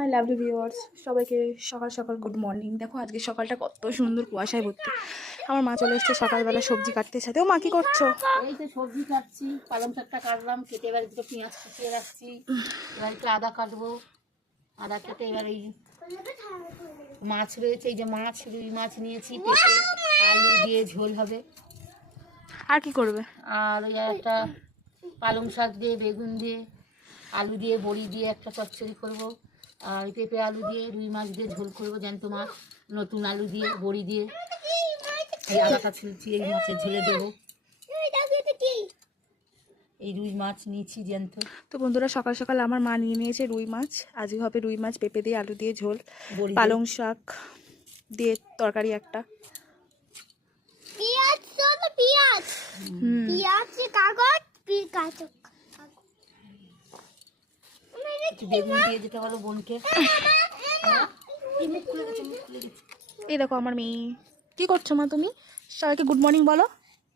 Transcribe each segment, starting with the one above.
My lovely viewers, সবাইকে সকাল সকাল গুড মর্নিং। দেখো আজকে সকালটা কত সুন্দর কুয়াশায় ভর্তি। আমার মা চলে এসছে সকালবেলা সবজি কাটতে। সাথে ও মা কি করছো? এই তো সবজি কাটছি, পালং শাকটা কাটলাম, কেটে এবার দুটো পেঁয়াজ কুচিয়ে রাখছি। এবার একটু আদা কাটবো, আদা কেটে এবার এই মাছ রয়েছে, এই যে মাছ, রুই মাছ নিয়েছি, পেঁপে আলু দিয়ে ঝোল হবে। আর কি করবে? আর ওই একটা পালং শাক দিয়ে, বেগুন দিয়ে, আলু দিয়ে, বড়ি দিয়ে একটা চচ্চড়ি করবো। আর ওই পেঁপে আলু দিয়ে, রুই মাছ দিয়ে ঝোল করবো, জ্যান্ত মাছ, নতুন আলু দিয়ে, বড়ি দিয়ে। এই আদাটা ছুলছি, এই মাছের ঝোলে দেবো। এই রুই মাছ নিয়েছি জ্যান্ত। তো বন্ধুরা, সকাল সকাল আমার মা নিয়ে নিয়েছে রুই মাছ। আজকে হবে রুই মাছ পেঁপে দিয়ে আলু দিয়ে ঝোল, বড়ি পালং শাক দিয়ে তরকারি একটা। পেঁয়াজ তো পেঁয়াজ পেঁয়াজ কাগজ কাঁচক বেগুন দিয়ে যেতে পারো বোনকে। এই দেখো আমার মেয়ে। কি করছো মা তুমি? সবাইকে গুড মর্নিং বলো।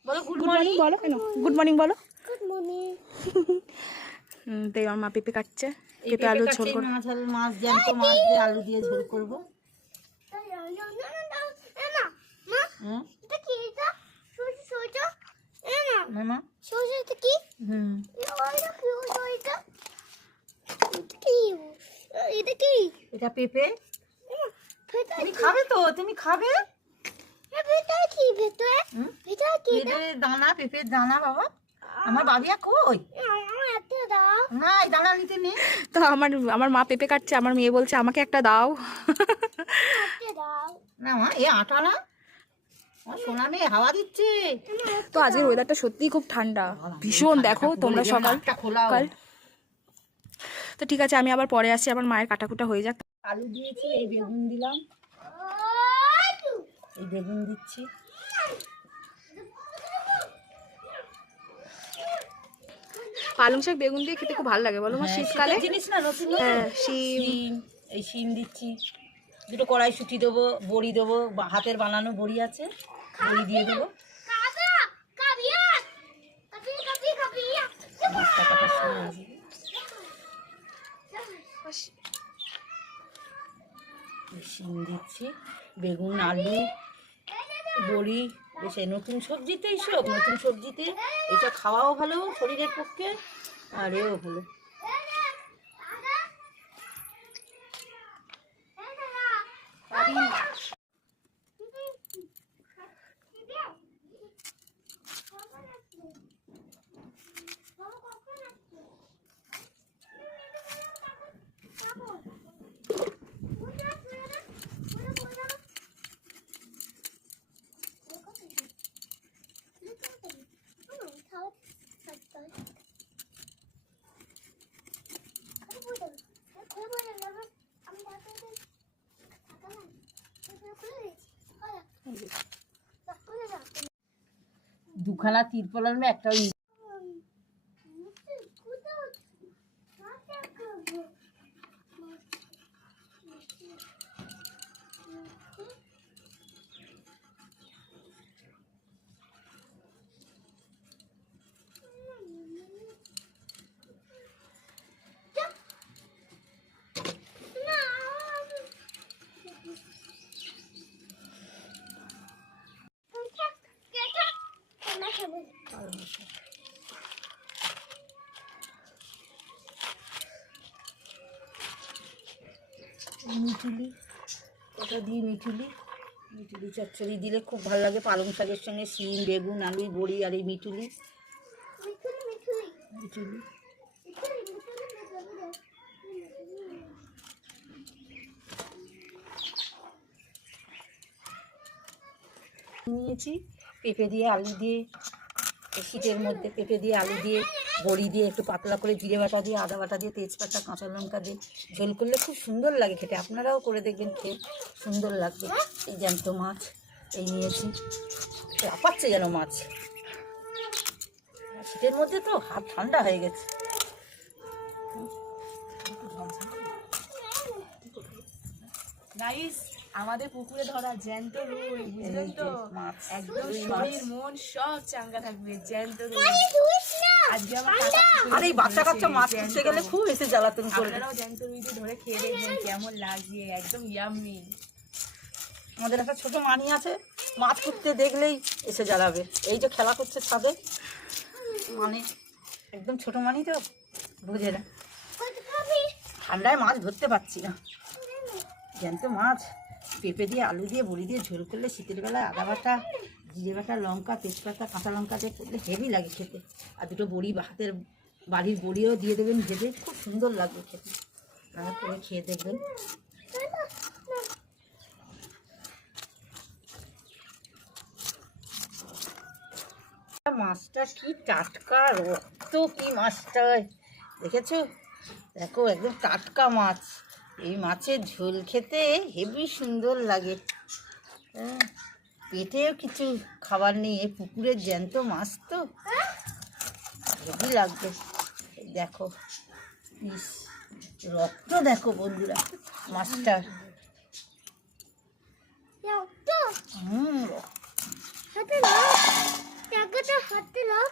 বলো গুড গুড মর্নিং বলো, কেন গুড মর্নিং বলো। Good morning. তো আমার মা পেঁপে কাটছে, পেঁপে আলু ঝোল করবো। মাছ জ্যান্ত মাছ দিয়ে আলু দিয়ে ঝোল করবো। এটা পেঁপে। তুমি খাবে তো? তুমি খাবে? দানা, পেঁপের দানা বাবা। আমার বাবিয়া কই? না, এই দানা নিতে নেই। তো আমার মা পেঁপে কাটছে, আমার মেয়ে বলছে আমাকে একটা দাও। না মা, এ আটা না, আমার সোনা মেয়ে হাওয়া দিচ্ছে। তো আজকের ওয়েদারটা সত্যিই খুব ঠান্ডা, ভীষণ। দেখো তোমরা সকাল। তো ঠিক আছে, আমি আবার পরে আসছি, আমার মায়ের কাটাকুটা হয়ে যাক। আলু দিয়েছি, এই বেগুন দিলাম, এই বেগুন দিচ্ছি। পালং শাক বেগুন দিয়ে খেতে খুব ভালো লাগে, বলো মা? শীতকালে জিনিস না, নতুন হ্যাঁ, শিম। এই শিম দিচ্ছি, দুটো কড়াইশুঁটি দেবো, বড়ি দেবো, হাতের বানানো বড়ি আছে, বড়ি দিয়ে দেবো। শিম দিচ্ছি, বেগুন, আলু, বড়ি। বেশ নতুন সবজিতে, এইসব নতুন সবজিতে এটা খাওয়াও ভালো শরীরের পক্ষে, আর এও ভালো। দুখানা তিরপল আনবে, একটা মিঠুলি, ওটা দিয়ে মিঠুলি চচ্চড়ি দিলে খুব ভালো লাগে। পালং শাকের সঙ্গে শিম, বেগুন, আলু, বড়ি আর এই মিঠুলি। মিঠুলি নিয়েছি, পেঁপে দিয়ে আলু দিয়ে, শীতের মধ্যে পেঁপে দিয়ে আলু দিয়ে, বড়ি দিয়ে, একটু পাতলা করে জিরে বাটা দিয়ে, আদা বাটা দিয়ে, তেজপাতা, কাঁচা লঙ্কা দিয়ে ঝোল করলে খুব সুন্দর লাগে খেতে। আপনারাও করে দেখবেন, খেয়ে সুন্দর লাগবে। এই জ্যান্ত মাছ এই নিয়েছি, আপাচ্ছে যেন মাছ। শীতের মধ্যে তো হাত ঠান্ডা হয়ে গেছে। গাইস, আমাদের পুকুরে ধরা জ্যান্ত রুই, বুঝলেন তো? একদম শরীর মন সব চাঙ্গা থাকবে, জ্যান্ত রুই। আজকে আমার কাকা আর এই বাচ্চা কাচ্চা মাছ ধরতে গেলে খুব এসে জ্বালাতন করবে। আপনারাও জ্যান্ত রুই দিয়ে ধরে খেয়ে দেখবেন কেমন লাগছে, একদম ইয়াম্মি। আমাদের একটা ছোট মানি আছে, মাছ করতে দেখলেই এসে জ্বালাবে। এই যে খেলা করছে ছাদে, মানে একদম ছোট মানি তো বুঝে না। ঠান্ডায় মাছ ধরতে পারছি না, জ্যান্ত মাছ পেঁপে দিয়ে আলু দিয়ে বড়ি দিয়ে ঝোল করলে শীতের বেলায় আদা বাটা জিরে বাটা লঙ্কা তেজপাতা কাঁচা লঙ্কা দিয়ে করলে হেভি লাগে খেতে। আর দুটো বড়ি হাতের বাড়ির বড়িও দিয়ে দেবেন ভেজে, খুব সুন্দর লাগবে খেতে। রান্না করে খেয়ে দেখবেন। মাছটা কি টাটকা, রক্ত কি মাছটায়, দেখেছো? দেখো একদম টাটকা মাছ। এই মাছের ঝোল খেতে হেবি সুন্দর লাগে। হ্যাঁ, পেটেও কিছু খাবার নেই, এই পুকুরের জ্যান্ত মাছ তো হেবি লাগবে। এই দেখো ইস, রক্ত দেখো বন্ধুরা মাছটার। রক্ত রক্ত। হাতে লাগ, টাকাটা হাতে লাগ।